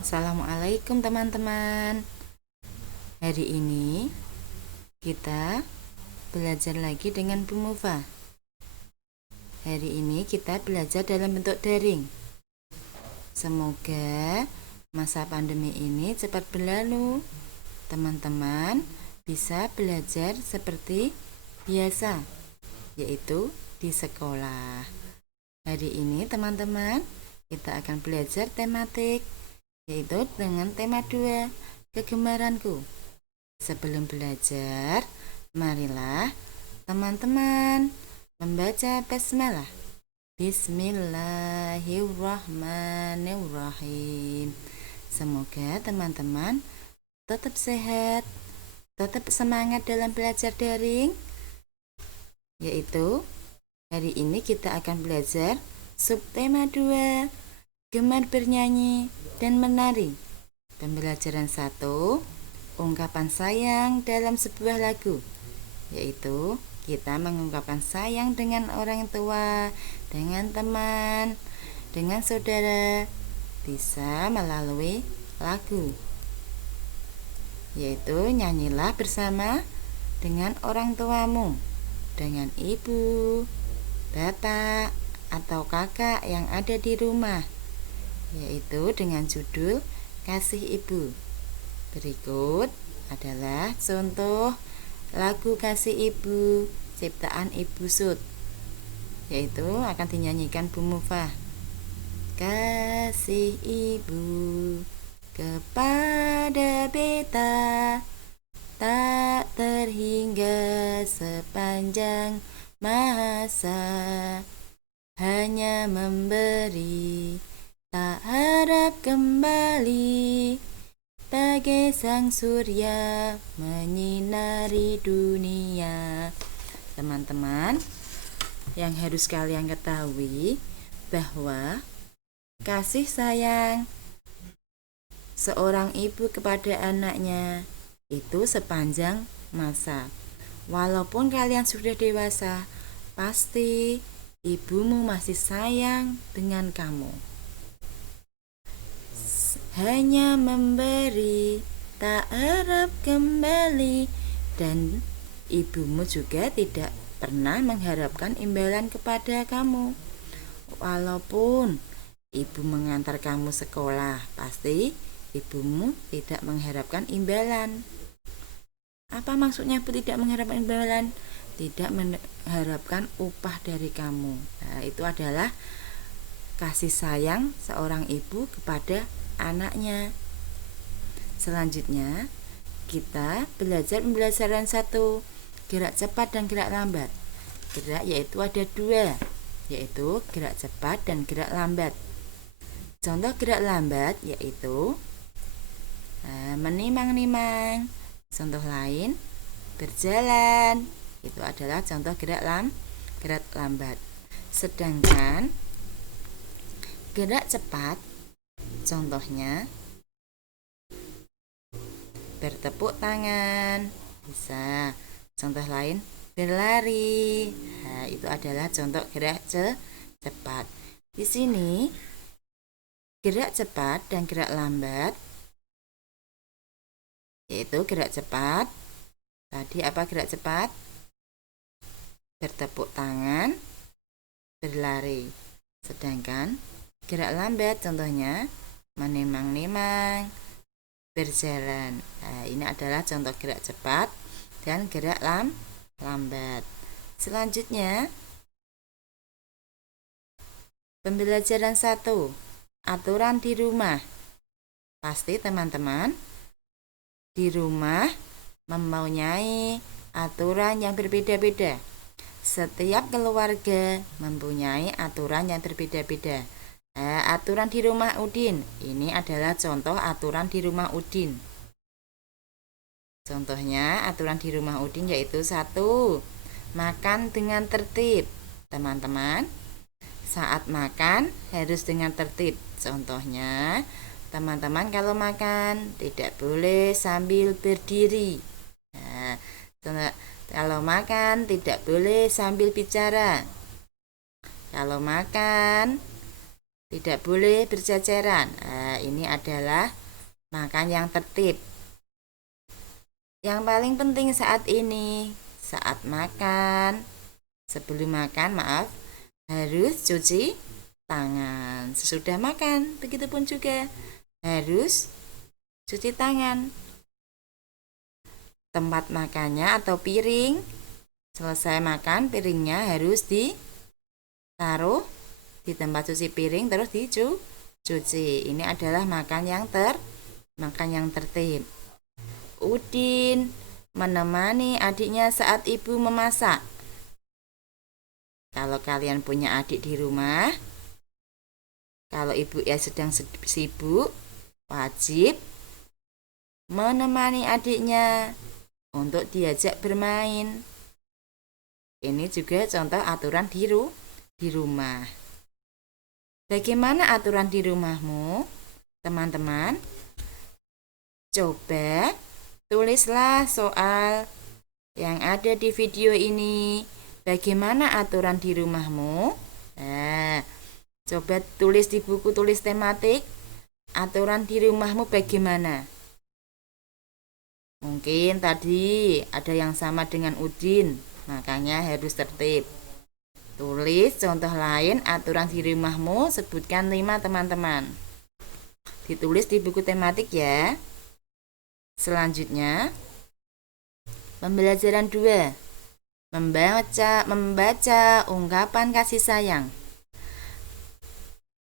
Assalamualaikum teman-teman. Hari ini kita belajar lagi dengan Bu Mufa. Hari ini kita belajar dalam bentuk daring. Semoga masa pandemi ini cepat berlalu. Teman-teman bisa belajar seperti biasa, yaitu di sekolah. Hari ini teman-teman kita akan belajar tematik, yaitu dengan tema 2, kegemaranku. Sebelum belajar, marilah teman-teman membaca basmalah. Bismillahirrahmanirrahim. Semoga teman-teman tetap sehat, tetap semangat dalam belajar daring. Yaitu hari ini kita akan belajar subtema 2, gemar bernyanyi dan menari. Pembelajaran 1, ungkapan sayang dalam sebuah lagu, yaitu kita mengungkapkan sayang dengan orang tua, dengan teman, dengan saudara, bisa melalui lagu, yaitu nyanyilah bersama dengan orang tuamu, dengan ibu, bapak, atau kakak yang ada di rumah, yaitu dengan judul Kasih Ibu. Berikut adalah contoh lagu Kasih Ibu ciptaan Ibu Sud, yaitu akan dinyanyikan Bu Mufa. Kasih Ibu kepada beta tak terhingga sepanjang masa, hanya memberi, tak harap kembali, bagai sang surya menyinari dunia. Teman-teman, yang harus kalian ketahui bahwa kasih sayang seorang ibu kepada anaknya itu sepanjang masa. Walaupun kalian sudah dewasa, pasti ibumu masih sayang dengan kamu. Hanya memberi, tak harap kembali, dan ibumu juga tidak pernah mengharapkan imbalan kepada kamu. Walaupun ibu mengantar kamu sekolah, pasti ibumu tidak mengharapkan imbalan. Apa maksudnya ibu tidak mengharapkan imbalan? Tidak mengharapkan upah dari kamu. Nah, itu adalah kasih sayang seorang ibu kepada anaknya. Selanjutnya kita belajar pembelajaran 1, gerak cepat dan gerak lambat. Gerak yaitu ada 2, yaitu gerak cepat dan gerak lambat. Contoh gerak lambat yaitu menimang-nimang. Contoh lain berjalan, itu adalah contoh gerak lambat. Sedangkan gerak cepat contohnya bertepuk tangan, bisa. Contoh lain berlari. Nah, itu adalah contoh gerak cepat. Di sini gerak cepat dan gerak lambat, yaitu gerak cepat. Tadi apa gerak cepat? Bertepuk tangan, berlari. Sedangkan gerak lambat contohnya menimang-nimang, berjalan. Nah, ini adalah contoh gerak cepat dan gerak lambat. Selanjutnya pembelajaran 1, aturan di rumah. Pasti teman-teman di rumah mempunyai aturan yang berbeda-beda. Setiap keluarga mempunyai aturan yang berbeda-beda. Aturan di rumah Udin, ini adalah contoh aturan di rumah Udin. Contohnya aturan di rumah Udin yaitu 1, makan dengan tertib. Teman-teman, saat makan harus dengan tertib. Contohnya, teman-teman kalau makan tidak boleh sambil berdiri. Nah, kalau makan tidak boleh sambil bicara. Kalau makan Tidak boleh berceceran. Nah, ini adalah makan yang tertib. Yang paling penting saat ini, saat makan, sebelum makan, harus cuci tangan. Sesudah makan, begitupun juga harus cuci tangan. Tempat makannya atau piring, selesai makan, piringnya harus ditaruh di tempat cuci piring, terus dicuci. Ini adalah makan yang tertib. Udin menemani adiknya saat ibu memasak. Kalau kalian punya adik di rumah, kalau ibu ya sedang sibuk, wajib menemani adiknya untuk diajak bermain. Ini juga contoh aturan di rumah. Bagaimana aturan di rumahmu, teman-teman? Coba tulislah soal yang ada di video ini. Bagaimana aturan di rumahmu? Nah, coba tulis di buku tulis tematik. Aturan di rumahmu bagaimana? Mungkin tadi ada yang sama dengan Udin, makanya harus tertib. Tulis contoh lain aturan di rumahmu, sebutkan 5 teman-teman. Ditulis di buku tematik ya. Selanjutnya, pembelajaran 2. Membaca ungkapan kasih sayang.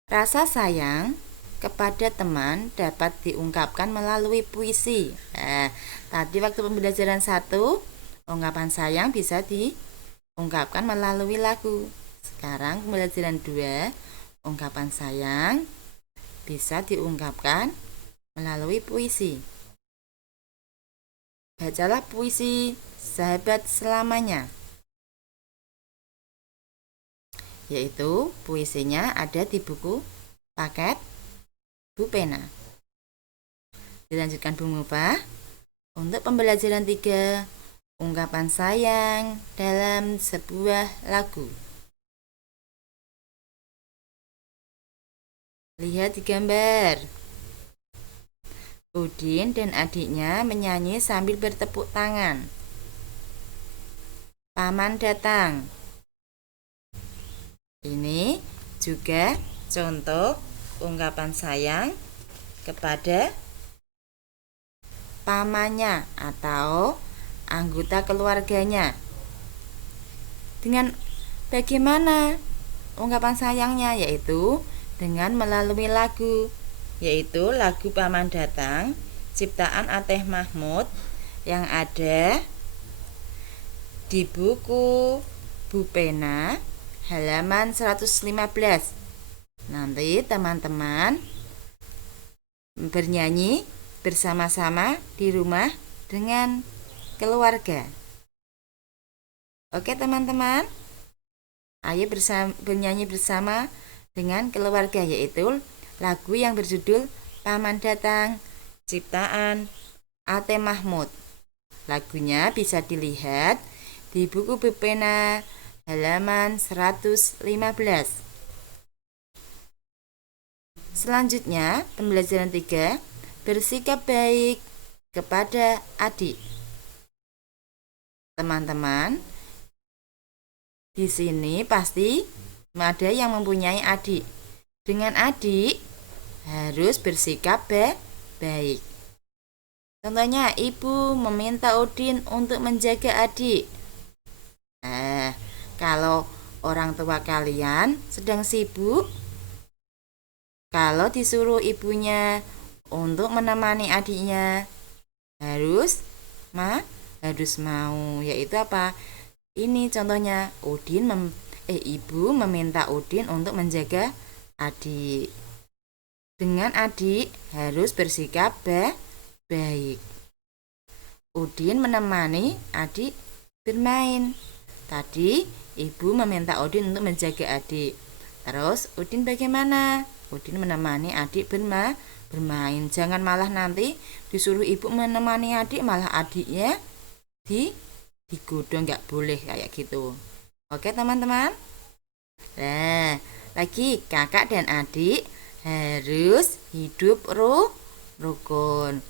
Rasa sayang kepada teman dapat diungkapkan melalui puisi. Tadi waktu pembelajaran 1, ungkapan sayang bisa diungkapkan melalui lagu. Sekarang pembelajaran 2, ungkapan sayang bisa diungkapkan melalui puisi. Bacalah puisi Sahabat Selamanya. Yaitu puisinya ada di buku paket Bu Pena. Dilanjutkan Bu Mufa. Untuk pembelajaran 3, ungkapan sayang dalam sebuah lagu. Lihat di gambar. Udin dan adiknya menyanyi sambil bertepuk tangan. Paman datang. Ini juga contoh ungkapan sayang kepada pamannya atau anggota keluarganya. Dengan bagaimana ungkapan sayangnya? Yaitu dengan melalui lagu, yaitu lagu Paman Datang ciptaan Ateh Mahmud yang ada di buku Bu Pena halaman 115. Nanti teman-teman bernyanyi bersama-sama di rumah dengan keluarga. Oke teman-teman, ayo bernyanyi bersama dengan keluarga, yaitu lagu yang berjudul Paman Datang ciptaan Ateh Mahmud. Lagunya bisa dilihat di buku Bu Pena halaman 115. Selanjutnya, pembelajaran 3, bersikap baik kepada adik. Teman-teman, di sini pasti ada yang mempunyai adik. Dengan adik harus bersikap baik. Contohnya, ibu meminta Udin untuk menjaga adik. Kalau orang tua kalian sedang sibuk, kalau disuruh ibunya untuk menemani adiknya harus mau, yaitu apa? Ini contohnya, ibu meminta Udin untuk menjaga adik. Dengan adik harus bersikap baik. Udin menemani adik bermain. Tadi ibu meminta Udin untuk menjaga adik. Terus Udin bagaimana? Udin menemani adik bermain. Jangan malah nanti disuruh ibu menemani adik, malah adiknya digodong, nggak boleh kayak gitu. Oke teman-teman. Nah, Lagi, kakak dan adik harus hidup rukun.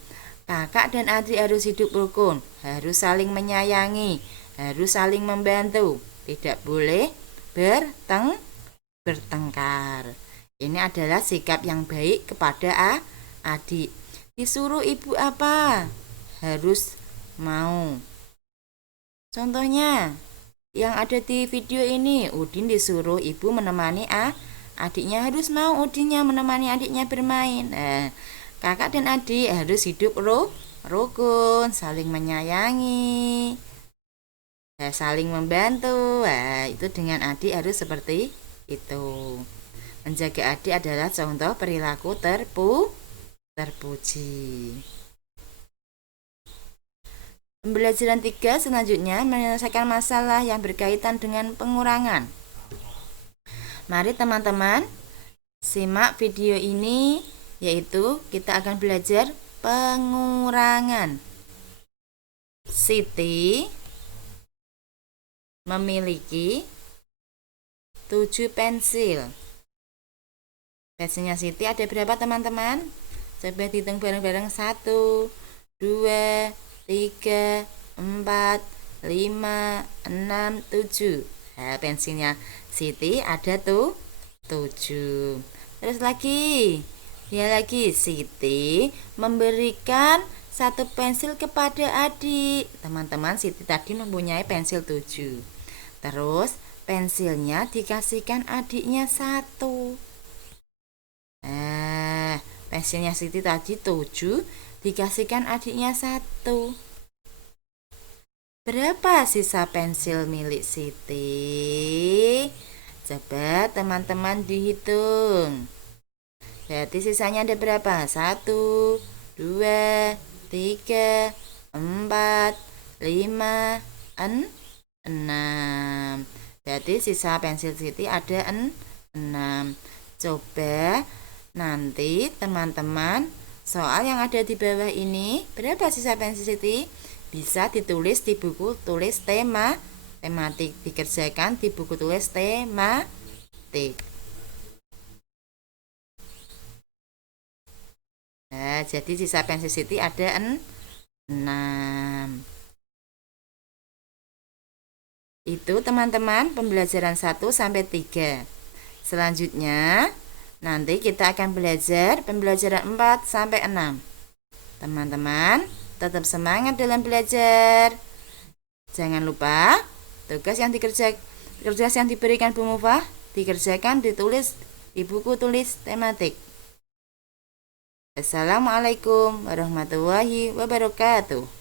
Kakak dan adik harus hidup rukun, harus saling menyayangi, harus saling membantu. Tidak boleh bertengkar. Ini adalah sikap yang baik kepada adik. Disuruh ibu apa? Harus mau. Contohnya, yang ada di video ini, Udin disuruh ibu menemani adiknya, harus mau Udinnya menemani adiknya bermain. Kakak dan adik harus hidup rukun, saling menyayangi, saling membantu. Itu dengan adik harus seperti itu. Menjaga adik adalah contoh perilaku terpuji. Pembelajaran 3 selanjutnya menyelesaikan masalah yang berkaitan dengan pengurangan. Mari teman-teman simak video ini, yaitu kita akan belajar pengurangan. Siti memiliki 7 pensil. Pensilnya Siti ada berapa teman-teman? Coba hitung bareng-bareng. 1, 2, 3, 4, 5, 6, 7. Pensilnya Siti ada 7. Terus lagi, Siti memberikan 1 pensil kepada adik. Teman-teman, Siti tadi mempunyai pensil 7. Terus pensilnya dikasihkan adiknya 1. Pensilnya Siti tadi 7, dikasihkan adiknya 1. Berapa sisa pensil milik Siti? Coba teman-teman dihitung. Berarti sisanya ada berapa? 1, 2, 3, 4, 5, 6. Berarti sisa pensil Siti ada 6. Coba nanti teman-teman, soal yang ada di bawah ini, berapa sisa pensil Siti? Bisa ditulis di buku tulis tematik. Dikerjakan di buku tulis tematik. Jadi sisa pensil Siti ada 6. Itu teman-teman pembelajaran 1 sampai 3. Selanjutnya nanti kita akan belajar pembelajaran 4 sampai 6. Teman-teman, tetap semangat dalam belajar. Jangan lupa tugas yang diberikan Bu Mufah dikerjakan, ditulis di buku tulis tematik. Assalamualaikum warahmatullahi wabarakatuh.